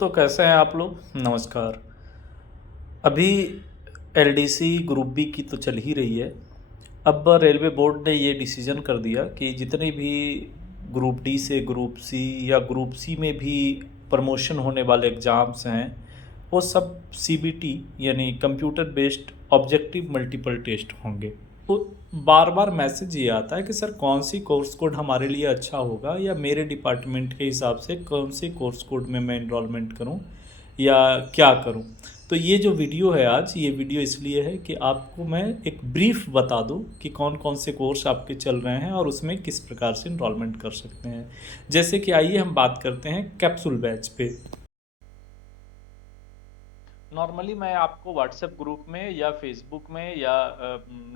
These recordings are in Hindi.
दोस्तों कैसे हैं आप लोग। नमस्कार। अभी एलडीसी ग्रुप बी की तो चल ही रही है। अब रेलवे बोर्ड ने ये डिसीजन कर दिया कि जितने भी ग्रुप डी से ग्रुप सी या ग्रुप सी में भी प्रमोशन होने वाले एग्ज़ाम्स हैं वो सब सीबीटी यानी computer based objective multiple test होंगे। तो बार बार मैसेज ये आता है कि सर कौन सी कोर्स कोड हमारे लिए अच्छा होगा या मेरे डिपार्टमेंट के हिसाब से कौन सी कोर्स कोड में मैं इनरोलमेंट करूं या क्या करूं। तो ये जो वीडियो है आज, ये वीडियो इसलिए है कि आपको मैं एक ब्रीफ बता दूं कि कौन कौन से कोर्स आपके चल रहे हैं और उसमें किस प्रकार से इनरोलमेंट कर सकते हैं। जैसे कि आइए हम बात करते हैं कैप्सूल बैच पे। नॉर्मली मैं आपको व्हाट्सएप ग्रुप में या फेसबुक में या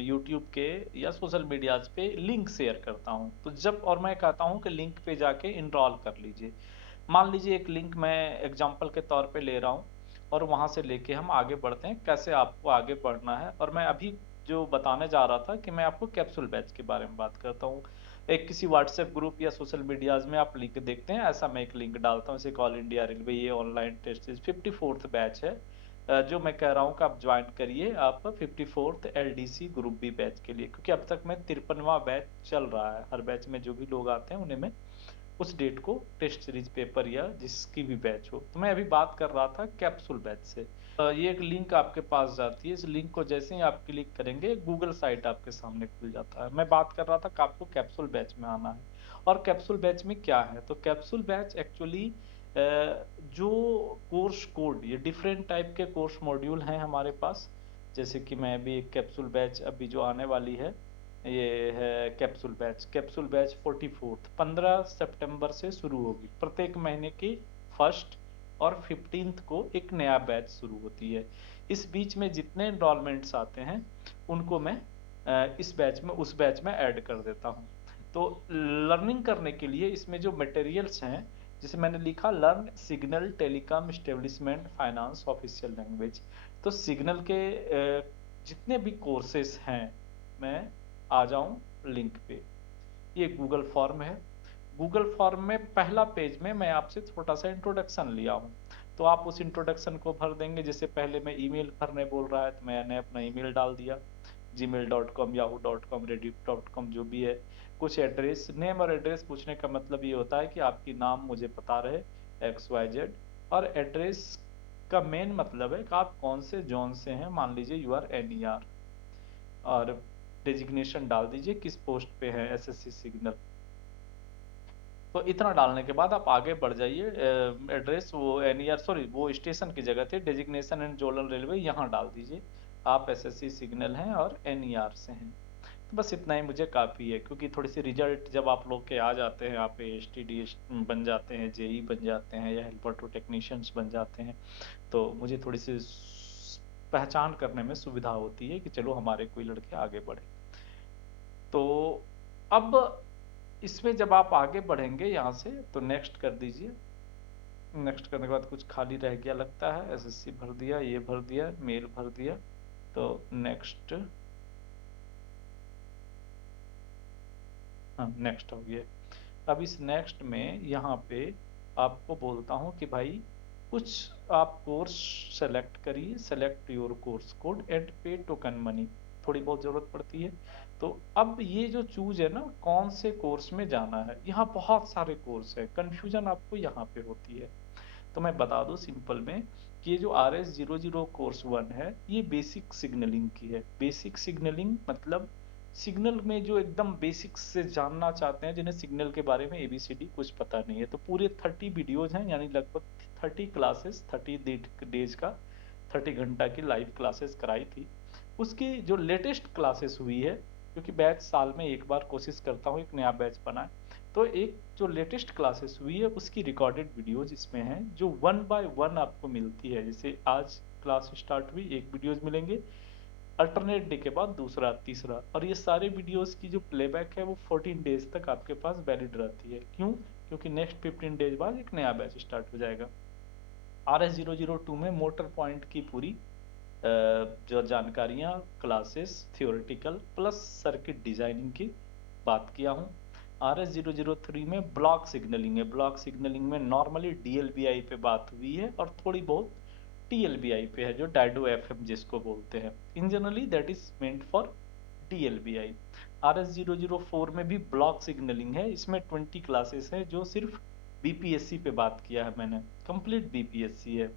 यूट्यूब के या सोशल मीडियाज पे लिंक शेयर करता हूँ। तो जब और मैं कहता हूँ कि लिंक पे जाके इनरोल कर लीजिए। मान लीजिए एक लिंक मैं एग्जांपल के तौर पे ले रहा हूँ और वहाँ से लेके हम आगे बढ़ते हैं कैसे आपको आगे बढ़ना है। और मैं अभी जो बताने जा रहा था कि मैं आपको कैप्सूल बैच के बारे में बात करता हूँ। एक किसी व्हाट्सएप ग्रुप या सोशल मीडियाज में आप लिंक देखते हैं, ऐसा मैं एक लिंक डालता हूँ, जैसे ऑल इंडिया रेलवे ये ऑनलाइन टेस्ट 54th बैच है। जो मैं कह रहा हूँ कि आप ज्वाइन करिए आप 54th LDC group B batch के लिए, क्योंकि अब तक में 53वां बैच चल रहा है। हर बैच में जो भी लोग आते हैं उन्हें मैं उस डेट को टेस्ट सीरीज पेपर या जिसकी भी बैच हो। तो मैं अभी बात कर रहा था कैप्सूल बैच से। ये एक लिंक आपके पास जाती है। इस लिंक को जैसे ही आप क्लिक करेंगे गूगल साइट आपके सामने खुल जाता है। मैं बात कर रहा था कि आपको कैप्सूल बैच में आना है। और कैप्सूल बैच में क्या है, तो कैप्सूल बैच एक्चुअली जो कोर्स कोड, ये डिफरेंट टाइप के कोर्स मॉड्यूल हैं हमारे पास। जैसे कि मैं अभी एक कैप्सूल बैच अभी जो आने वाली है, ये है कैप्सूल बैच 44th 15 सितंबर से शुरू होगी। प्रत्येक महीने की फर्स्ट और 15th को एक नया बैच शुरू होती है। इस बीच में जितने एनरोलमेंट्स आते हैं उनको मैं इस बैच में उस बैच में ऐड कर देता हूँ। तो लर्निंग करने के लिए इसमें जो मटेरियल्स हैं, जिसे मैंने लिखा learn signal telecom establishment finance official language. तो सिग्नल के जितने भी कोर्सेस हैं, मैं आ जाऊं लिंक पे। ये गूगल फॉर्म है। गूगल फॉर्म में पहला पेज में मैं आपसे छोटा सा इंट्रोडक्शन लिया हूँ। तो आप उस इंट्रोडक्शन को भर देंगे। जैसे पहले मैं ईमेल भरने बोल रहा है तो मैंने अपना ईमेल डाल दिया, gmail.com yahoo.com reddit.com जो भी है। कुछ एड्रेस, नेम और एड्रेस पूछने का मतलब ये होता है कि आपकी नाम मुझे पता रहे XYZ। और एड्रेस का मेन मतलब है कि आप कौन से जोन से हैं। मान लीजिए यू आर NER। और डेजिग्नेशन डाल दीजिए किस पोस्ट पे है, SSC सिग्नल। तो इतना डालने के बाद आप आगे बढ़ जाइए। एड्रेस वो NER, सॉरी वो स्टेशन की जगह थी, डेजिग्नेशन एंड जोनल रेलवे, यहाँ डाल दीजिए आप SSC सिग्नल हैं और NER से हैं। तो बस इतना ही मुझे काफ़ी है, क्योंकि थोड़ी सी रिजल्ट जब आप लोग के आ जाते हैं, आप STD बन जाते हैं, JE बन जाते हैं या हेल्पर टू टेक्नीशियंस बन जाते हैं, तो मुझे थोड़ी सी पहचान करने में सुविधा होती है कि चलो हमारे कोई लड़के आगे बढ़े। तो अब इसमें जब आप आगे बढ़ेंगे यहाँ से तो नेक्स्ट कर दीजिए। नेक्स्ट करने के बाद कुछ खाली रह गया लगता है, SSC भर दिया, ये भर दिया, मेल भर दिया। तो नेक्स्ट, हाँ नेक्स्ट हो गया। अब इस नेक्स्ट में यहाँ पे आपको बोलता हूँ कि भाई कुछ आप कोर्स सेलेक्ट करिए, select your course code and पे टोकन मनी, थोड़ी बहुत जरूरत पड़ती है। तो अब ये जो चूज है ना कौन से कोर्स में जाना है, यहाँ बहुत सारे कोर्स है, कंफ्यूजन आपको यहाँ पे होती है। तो मैं बता दूं सिंपल में कि ये जो RS00 कोर्स 1 है ये बेसिक सिग्नलिंग की है। बेसिक सिग्नलिंग मतलब सिग्नल में जो एकदम बेसिक्स से जानना चाहते हैं, जिन्हें सिग्नल के बारे में ABCD कुछ पता नहीं है। तो पूरे 30 वीडियोज हैं, यानी लगभग 30 क्लासेस, 30 डेज का 30 घंटा की लाइव क्लासेस कराई थी। उसकी जो लेटेस्ट क्लासेस हुई है, क्योंकि बैच साल में एक बार कोशिश करता हूँ एक नया बैच बनाए, तो एक जो लेटेस्ट क्लासेस हुई है उसकी रिकॉर्डेड वीडियोज इसमें हैं, जो 1 बाय 1 आपको मिलती है। जैसे आज क्लास स्टार्ट हुई, एक वीडियोज मिलेंगे, अल्टरनेट डे के बाद दूसरा, तीसरा। और ये सारे वीडियोस की जो प्लेबैक है वो 14 डेज तक आपके पास वैलिड रहती है। क्यों? क्योंकि नेक्स्ट 15 डेज बाद एक नया बैच स्टार्ट हो जाएगा। RS002 में मोटर पॉइंट की पूरी जो जानकारियाँ, classes, theoretical plus circuit designing की बात किया हूँ। RS003 में ब्लॉक सिग्नलिंग है। ब्लॉक सिग्नलिंग में नॉर्मली DLBI पे बात हुई है और थोड़ी बहुत TLBI पे है, जो डायडो FM जिसको बोलते हैं। इन generally that is meant for DLBI। RS004 में भी ब्लॉक सिग्नलिंग है। इसमें 20 क्लासेस है, जो सिर्फ BPSC पे बात किया है मैंने, कंप्लीट BPSC है।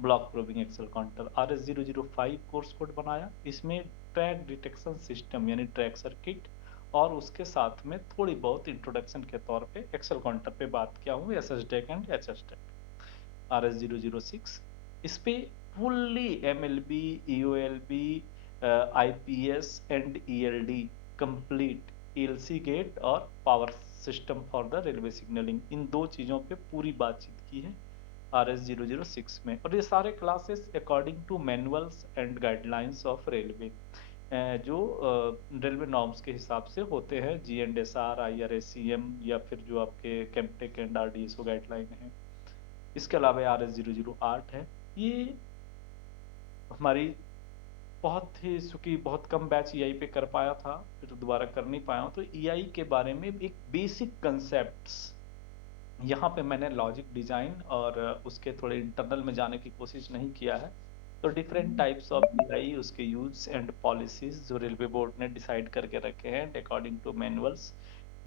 Block probing axle counter RS005 course code बनाया। इसमें ट्रैक डिटेक्शन सिस्टम यानी ट्रैक सर्किट और उसके साथ में थोड़ी बहुत इंट्रोडक्शन के तौर पे एक्सेल काउंटर पे बात किया हूँ, SSDEC एंड HSDEC। RS006 इस पे fully MLB, EOLB, IPS and ELD complete, ELC gate और power system for the railway signalling, इन दो चीजों पे पूरी बातचीत की है RS006 में। और ये सारे classes according to manuals and guidelines of railway, जो रेलवे नॉर्म्स के हिसाब से होते हैं, GNSR, IRACM या फिर जो आपके कैम्पटेक एंड RDSO गाइडलाइन है। इसके अलावा RS008 है। ये हमारी बहुत ही चूंकि बहुत कम बैच EI पे कर पाया था, फिर दोबारा कर नहीं पाया हूँ, तो EI के बारे में एक बेसिक कंसेप्ट्स यहाँ पे मैंने लॉजिक डिजाइन और उसके थोड़े इंटरनल में जाने की कोशिश नहीं किया है। तो डिफरेंट टाइप्स ऑफ EI, उसके यूज एंड पॉलिसीज जो रेलवे बोर्ड ने डिसाइड करके रखे हैं अकॉर्डिंग टू मैनुअल्स,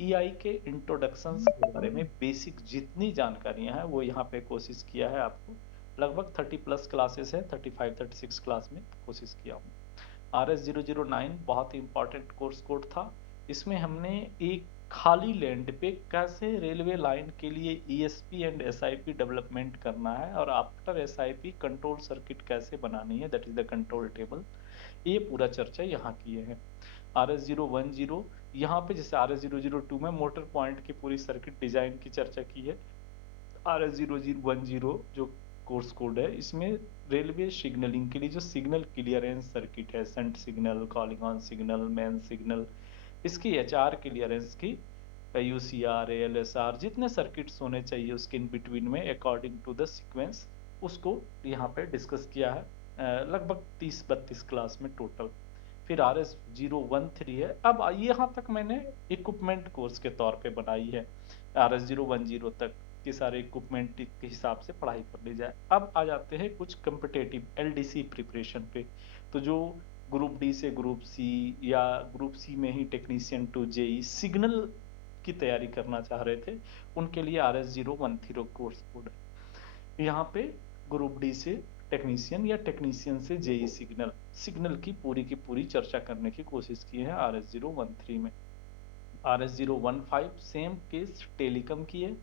EI के इंट्रोडक्शंस के बारे में बेसिक जितनी जानकारियां हैं वो यहाँ पे कोशिश किया है आपको। लगभग 30+ क्लासेस है, 35-36 क्लास में कोशिश किया हूँ। RS009 बहुत ही इंपॉर्टेंट कोर्स कोड था। इसमें हमने एक खाली लैंड पे कैसे रेलवे लाइन के लिए ESP एंड SIP डेवलपमेंट करना है और आफ्टर SIP कंट्रोल सर्किट कैसे बनानी है, that is the control table, ये पूरा चर्चा यहाँ किए हैं। RS010 यहाँ पे जैसे RS002 में मोटर पॉइंट की पूरी सर्किट डिजाइन की चर्चा की है। RS010 जो कोर्स कोड है, इसमें रेलवे सिग्नलिंग के लिए जो सिग्नल क्लियरेंस सर्किट है, shunt signal, calling on signal, main signal, इसकी HR क्लियरेंस की UCR, ALSR जितने सर्किट्स होने चाहिए उसके इन बिटवीन में अकॉर्डिंग टू द सीक्वेंस, उसको यहाँ पे डिस्कस किया है लगभग 30-32 क्लास में टोटल। फिर RS013 है। अब यहाँ तक मैंने इक्विपमेंट कोर्स के तौर पे बनाई है। RS010 तक के सारे इक्विपमेंट के हिसाब से पढ़ाई कर ली जाए। अब आ जाते हैं कुछ कम्पिटेटिव LDC प्रिपरेशन पे। तो जो ग्रुप डी से ग्रुप सी या ग्रुप सी में ही टेक्नीशियन टू JEE सिग्नल की तैयारी करना चाह रहे थे, उनके लिए RS013 कोर्स कोड है। यहाँ पे ग्रुप डी से टेक्नीशियन या टेक्नीशियन से JEE सिग्नल की पूरी चर्चा करने की कोशिश की है RS013 में। RS015 सेम केस टेलीकॉम की है।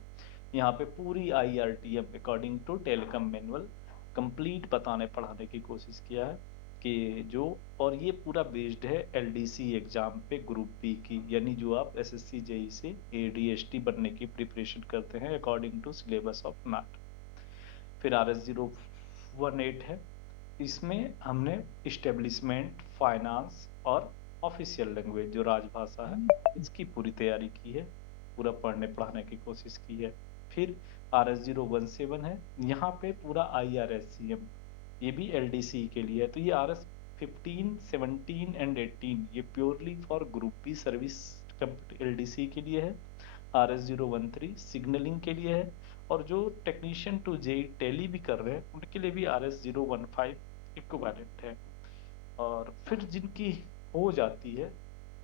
यहाँ पे पूरी IRTM according to telecom manual complete बताने पढ़ाने की कोशिश किया है कि जो, और ये पूरा बेस्ड है LDC एग्जाम पे ग्रुप बी की, यानी जो आप SSC JEE से ADST बनने की प्रिपरेशन करते हैं according to syllabus of MAT. फिर RS018 है। इसमें हमने इस्टेब्लिशमेंट, फाइनेंस और ऑफिशियल लैंग्वेज जो राजभाषा है, इसकी पूरी तैयारी की है, पूरा पढ़ने पढ़ाने की कोशिश की है। फिर RS017 है। यहाँ पे पूरा IRSCM, ये भी LDC के लिए है। तो ये RS15, 17 एंड 18 ये purely for group B service LDC के लिए है। RS013 सिग्नलिंग के लिए है। और जो टेक्नीशियन टू JEE टेली भी कर रहे हैं उनके लिए भी RS015 इक्विवेलेंट है। और फिर जिनकी हो जाती है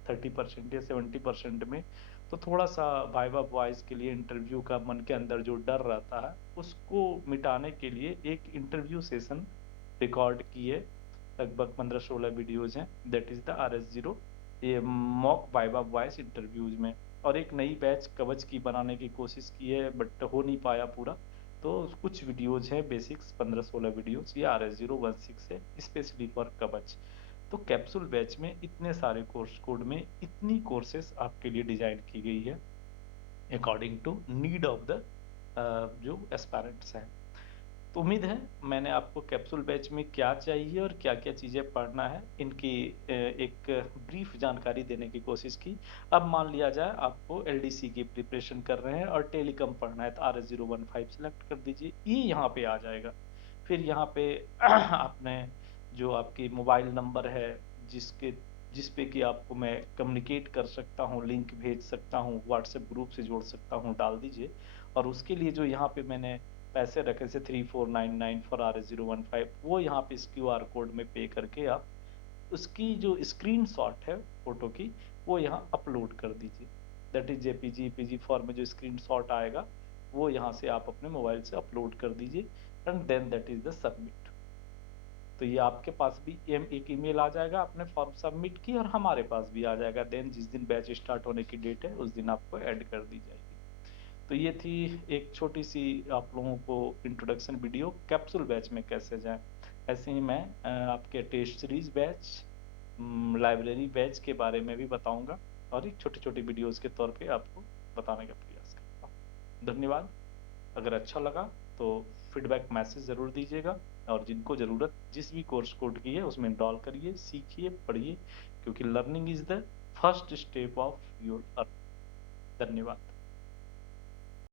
30% या 70% में, तो थोड़ा सा वाइवा वॉइस के लिए इंटरव्यू का मन के अंदर जो डर रहता है उसको मिटाने के लिए एक इंटरव्यू सेशन रिकॉर्ड किए, लगभग 15-16 वीडियोज हैं, दैट इज द RS0 ये मॉक वाइवा वॉइस इंटरव्यूज में। और एक नई बैच कवच की बनाने की कोशिश की है बट हो नहीं पाया पूरा, तो कुछ वीडियोज है बेसिक्स 15-16 वीडियोज, ये RS016 है स्पेशली फॉर कवच। तो कैप्सूल बैच में इतने सारे कोर्स कोड में इतनी कोर्सेस आपके लिए डिजाइन की गई है according to need of the जो एस्पायरेंट्स हैं। तो उम्मीद है मैंने आपको कैप्सूल बैच में क्या चाहिए और क्या क्या चीज़ें पढ़ना है इनकी एक ब्रीफ जानकारी देने की कोशिश की। अब मान लिया जाए आपको LDC की प्रिपरेशन कर रहे हैं और टेलीकॉम पढ़ना है, तो RS015 सेलेक्ट कर दीजिए, ये यहाँ पे आ जाएगा। फिर यहाँ पे आपने जो आपकी मोबाइल नंबर है जिसके जिस पे कि आपको मैं कम्युनिकेट कर सकता हूँ, लिंक भेज सकता हूँ, व्हाट्सएप ग्रुप से जोड़ सकता हूँ, डाल दीजिए। और उसके लिए जो यहाँ पे मैंने पैसे रखे थे 3499 फॉर RS015, वो यहाँ पे इस QR कोड में पे करके आप उसकी जो स्क्रीनशॉट है फोटो की, वो यहाँ अपलोड कर दीजिए। That is JPG PG form में जो स्क्रीनशॉट आएगा, वो यहाँ से आप अपने मोबाइल से अपलोड कर दीजिए, and then that is the submit. तो ये आपके पास भी एक ईमेल आ जाएगा, आपने फॉर्म सबमिट की, और हमारे पास भी आ जाएगा। देन जिस दिन बैच स्टार्ट होने की डेट है उस दिन आपको ऐड कर दी जाएगी। तो ये थी एक छोटी सी आप लोगों को इंट्रोडक्शन वीडियो, कैप्सूल बैच में कैसे जाएं। ऐसे ही मैं आपके test series batch, library batch के बारे में भी बताऊंगा, और एक छोटी छोटी वीडियोस के तौर पे आपको बताने का प्रयास करता हूँ। धन्यवाद। अगर अच्छा लगा तो फीडबैक मैसेज ज़रूर दीजिएगा, और जिनको ज़रूरत जिस भी कोर्स कोड की है उसमें इनरोल करिए, सीखिए, पढ़िए, क्योंकि learning is the first step of your earning. धन्यवाद।